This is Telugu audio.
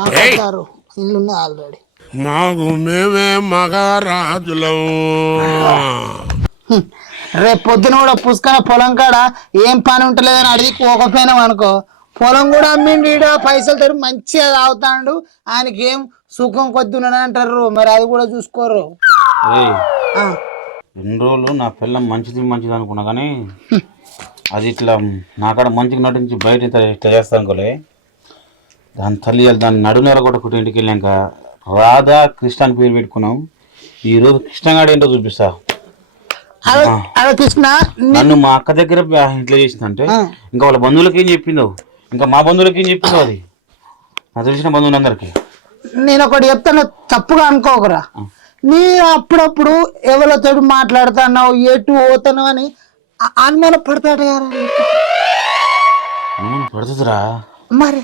నాకు ఇల్లున్న ఆల్రెడీ మాకు మేమే మగారాజులం. రేపు పొద్దున కూడా పుష్కర పొలం కాడ ఏం పని ఉంటలేదని అడిగి పోకపోయినాం అనుకో, పొలం కూడా అమ్మిండి పైసలు తరి మంచిగా తాగుతాడు. ఆయనకి ఏం సుఖం కొద్ది ఉన్నదని అంటారు. మరి అది కూడా చూసుకోరు. ఎన్ని రోజులు నా పిల్లం మంచిది మంచిది అనుకున్నా కానీ అది ఇట్లా నాకాడ మంచిగా నటించి బయట ఇట్లా చేస్తాను అనుకోలే. దాని తల్లి దాని నడునేర కూడా కుటుంబ ఇంటికి వెళ్ళాక రాధా కృష్ణ అని పేరు పెట్టుకున్నాం. ఈరోజు కృష్ణగాడు ఏంటో చూపిస్తా. కృష్ణ నన్ను మా అక్క దగ్గర ఇట్లా చేసిందంటే ఇంకా వాళ్ళ బంధువులకి ఏం చెప్పిందో, ఇంకా మా బంధువులకి ఏం చెప్పిందో, అది నాకు తెలిసిన బంధువులందరికీ. నేను ఒకటి చెప్తాను, తప్పుగా అనుకోకరా. నీ అప్పుడప్పుడు ఎవరితో మాట్లాడుతున్నావు, ఎటు పోతున్నావు అని అనుమానం పడతాడు కదా. పడుతుందిరా మరి